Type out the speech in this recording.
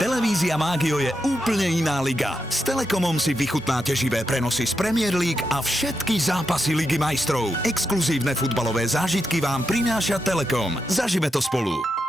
Televízia Mágio je úplne iná liga. S Telekomom si vychutnáte živé prenosy z Premier League a všetky zápasy Ligy majstrov. Exkluzívne futbalové zážitky vám prináša Telekom. Zažime to spolu.